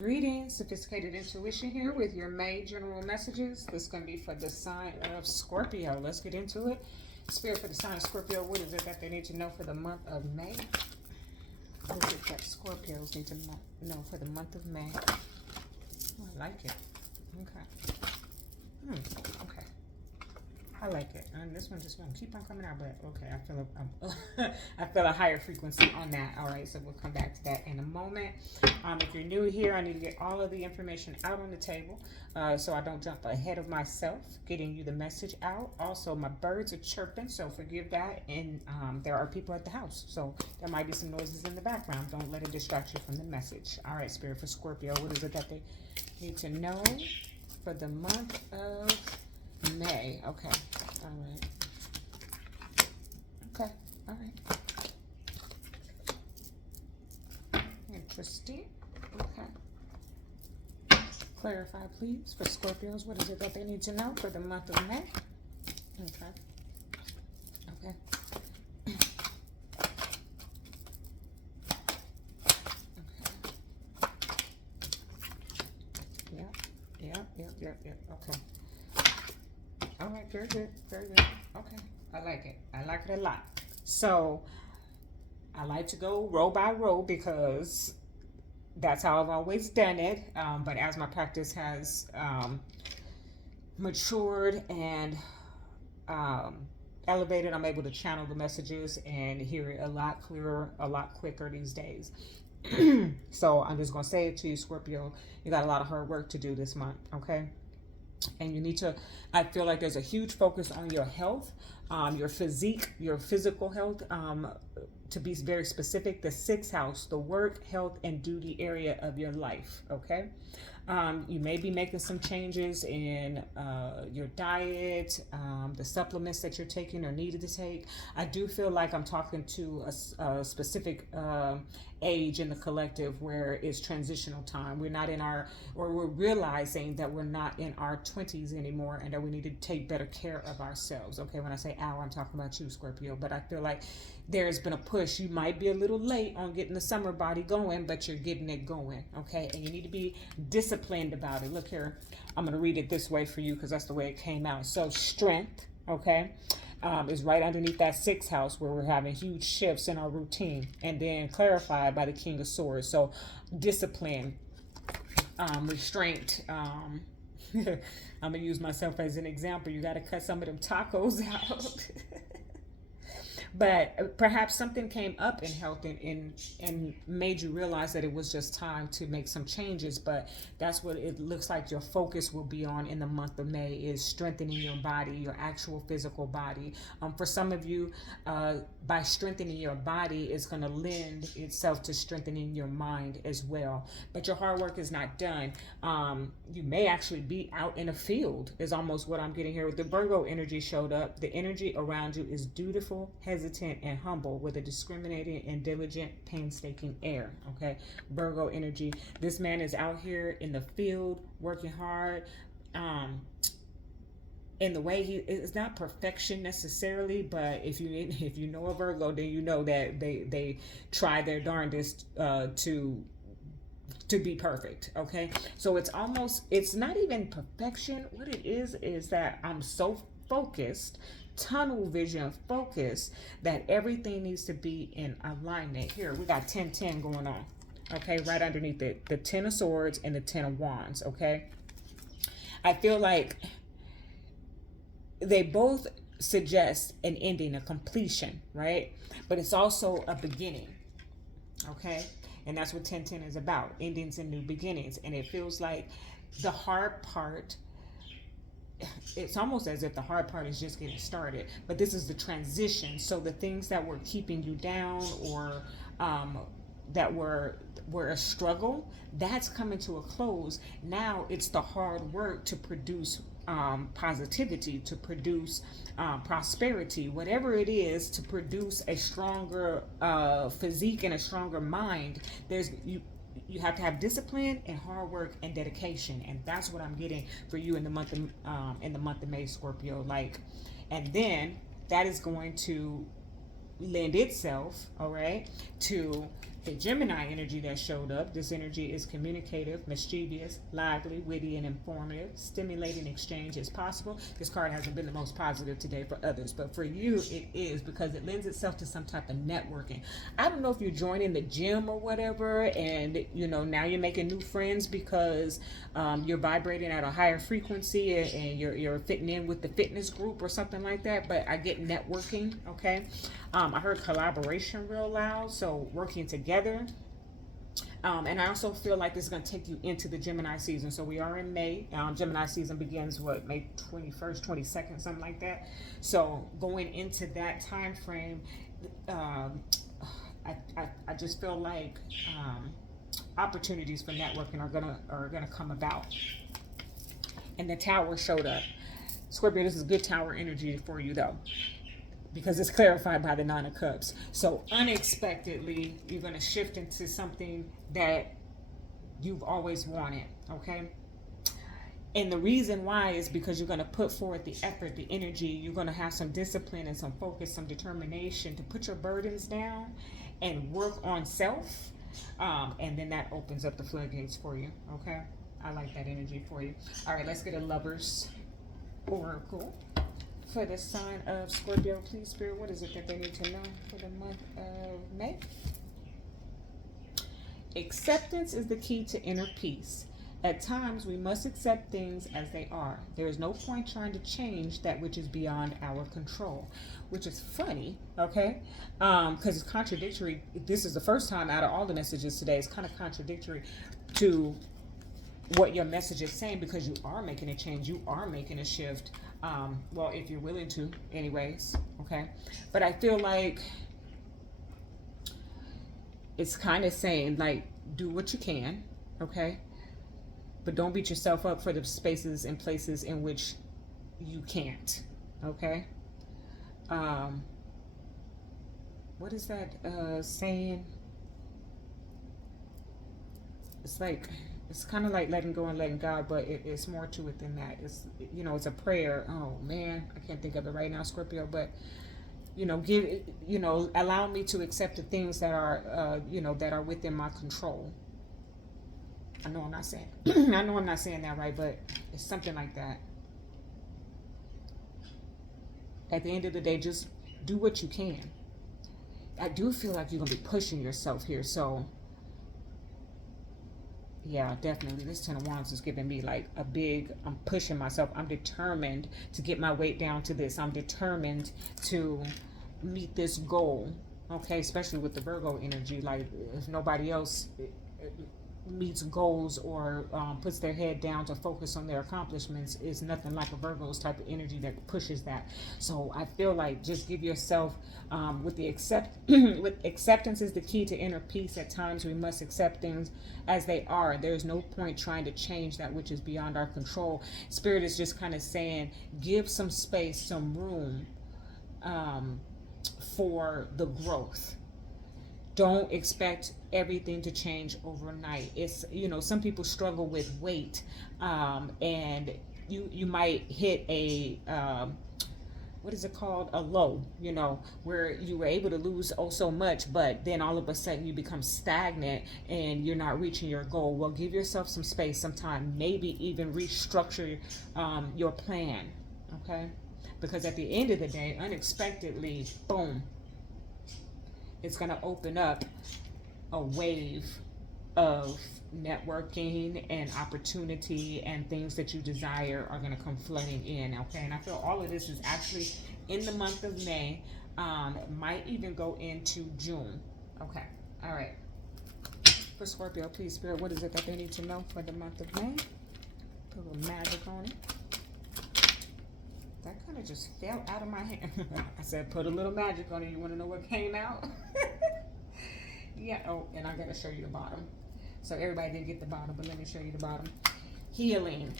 Greetings, sophisticated intuition here with your May general messages. This is going to be for the sign of Scorpio. Let's get into it. Spirit for the sign of Scorpio, what is it that they need to know for the month of May? What is it that Scorpios need to know for the month of May? Oh, I like it. Okay. Okay. I like it. And this one just won't keep on coming out, but okay, I feel a higher frequency on that. All right, so we'll come back to that in a moment. If you're new here, I need to get all of the information out on the table so I don't jump ahead of myself, getting you the message out. Also, my birds are chirping, so forgive that. And there are people at the house, so there might be some noises in the background. Don't let it distract you from the message. All right, Spirit for Scorpio, what is it that they need to know for the month of May? Okay. All right. Okay. All right. Interesting. Okay. Clarify, please, for Scorpios. What is it that they need to know for the month of May? Okay. Okay. Okay. Yep. Okay. All right, very good, very good. Okay, I like it. I like it a lot. So I like to go row by row because that's how I've always done it. But as my practice has matured and elevated, I'm able to channel the messages and hear it a lot clearer, a lot quicker these days. So I'm just going to say it to you, Scorpio. You got a lot of hard work to do this month, okay? And you need to, I feel like there's a huge focus on your health, your physique, your physical health. To be very specific, the sixth house, the work, health, and duty area of your life, okay? You may be making some changes in your diet, the supplements that you're taking or needed to take. I do feel like I'm talking to a specific age in the collective where it's transitional time. We're not in our, or we're realizing that we're not in our 20s anymore and that we need to take better care of ourselves. Okay, when I say ow, I'm talking about you, Scorpio, but I feel like there's been a push. You might be a little late on getting the summer body going, but you're getting it going, okay? And you need to be disciplined about it. Look here, I'm going to read it this way for you because that's the way it came out. So strength, okay, is right underneath that sixth house where we're having huge shifts in our routine, and then clarified by the King of Swords. So discipline, restraint. I'm going to use myself as an example. You got to cut some of them tacos out. But perhaps something came up in health and made you realize that it was just time to make some changes. But that's what it looks like your focus will be on in the month of May, is strengthening your body, your actual physical body. For some of you, by strengthening your body, it's going to lend itself to strengthening your mind as well. But your hard work is not done. You may actually be out in a field, is almost what I'm getting here. With the Virgo energy showed up, the energy around you is dutiful, hesitant, and humble, with a discriminating and diligent, painstaking air. Okay, Virgo energy. This man is out here in the field working hard. In the way he is not perfection necessarily, but if you know a Virgo, then you know that they try their darndest to be perfect. Okay, so it's not even perfection. What it is that I'm so focused, tunnel vision focus, that everything needs to be in alignment. Here we got 10-10 going on, okay, right underneath it, the 10 of Swords and the 10 of Wands. Okay, I feel like they both suggest an ending, a completion, right? But it's also a beginning, okay? And that's what 10-10 is about, endings and new beginnings. And it feels like the hard part, it's almost as if the hard part is just getting started, but this is the transition. So the things that were keeping you down, or that were a struggle, that's coming to a close. Now it's the hard work to produce positivity, to produce prosperity, whatever it is, to produce a stronger physique and a stronger mind. You have to have discipline and hard work and dedication, and that's what I'm getting for you in the month of May, Scorpio. Like, and then that is going to lend itself, all right, to The Gemini energy that showed up, this energy is communicative, mischievous, lively, witty, and informative. Stimulating exchange is possible. This card hasn't been the most positive today for others, but for you it is, because it lends itself to some type of networking. I don't know if you're joining the gym or whatever, and now you're making new friends because you're vibrating at a higher frequency, and you're fitting in with the fitness group or something like that. But I get networking, okay? I heard collaboration real loud, so working together. And I also feel like this is going to take you into the Gemini season. So we are in May. Gemini season begins, May 21st, 22nd, something like that. So going into that time frame, I just feel like opportunities for networking are gonna come about. And the Tower showed up. Scorpio, this is good Tower energy for you though, because it's clarified by the Nine of Cups. So unexpectedly, you're going to shift into something that you've always wanted, okay? And the reason why is because you're going to put forth the effort, the energy. You're going to have some discipline and some focus, some determination to put your burdens down and work on self. And then that opens up the floodgates for you, okay? I like that energy for you. All right, let's get a Lover's Oracle. For the sign of Scorpio, please, Spirit, what is it that they need to know for the month of May? Acceptance is the key to inner peace. At times, we must accept things as they are. There is no point trying to change that which is beyond our control, which is funny, okay? Because it's contradictory. This is the first time out of all the messages today. It's kind of contradictory to what your message is saying, because you are making a change. You are making a shift. Well, if you're willing to, anyways, okay? But I feel like it's kind of saying, like, do what you can, okay? But don't beat yourself up for the spaces and places in which you can't, okay? What is that saying? It's like, it's kind of like letting go and letting God, but it's more to it than that. It's, it's a prayer. Oh man, I can't think of it right now, Scorpio, but allow me to accept the things that are, that are within my control. I know I'm not saying, I know I'm not saying that right, but it's something like that. At the end of the day, just do what you can. I do feel like you're gonna be pushing yourself here, so yeah, definitely. This Ten of Wands is giving me like a big, I'm pushing myself. I'm determined to get my weight down to this. I'm determined to meet this goal, okay? Especially with the Virgo energy. Like, if nobody else meets goals or puts their head down to focus on their accomplishments, is nothing like a Virgo's type of energy that pushes that. So I feel like just give yourself with acceptance is the key to inner peace. At times we must accept things as they are. There's no point trying to change that which is beyond our control. Spirit is just kind of saying, give some space, some room for the growth. Don't expect everything to change overnight. It's, some people struggle with weight, and you might hit a what is it called, a low, where you were able to lose so much, but then all of a sudden you become stagnant and you're not reaching your goal. Well, give yourself some space, some time, maybe even restructure your plan, okay? Because at the end of the day, unexpectedly, boom, it's going to open up a wave of networking and opportunity, and things that you desire are going to come flooding in, okay? And I feel all of this is actually in the month of May. Might even go into June, okay? All right. For Scorpio, please, Spirit, what is it that they need to know for the month of May? Put a little magic on it. That kind of just fell out of my hand. I said put a little magic on it. You want to know what came out? Yeah. Oh, and I got to show you the bottom. So everybody didn't get the bottom, but let me show you the bottom. Healing.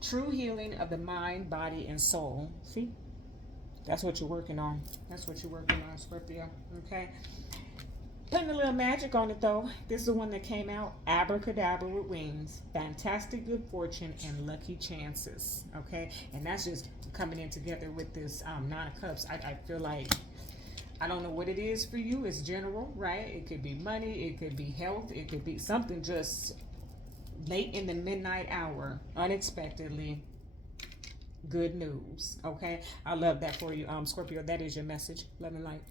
True healing of the mind, body, and soul. See? That's what you're working on. That's what you're working on, Scorpio. Okay? Putting a little magic on it, though. This is the one that came out. Abracadabra with wings. Fantastic good fortune and lucky chances. Okay? And that's just coming in together with this Nine of Cups. I feel like I don't know what it is for you. It's general, right? It could be money, it could be health, it could be something just late in the midnight hour, unexpectedly. Good news. Okay, I love that for you, Scorpio. That is your message. Love and light.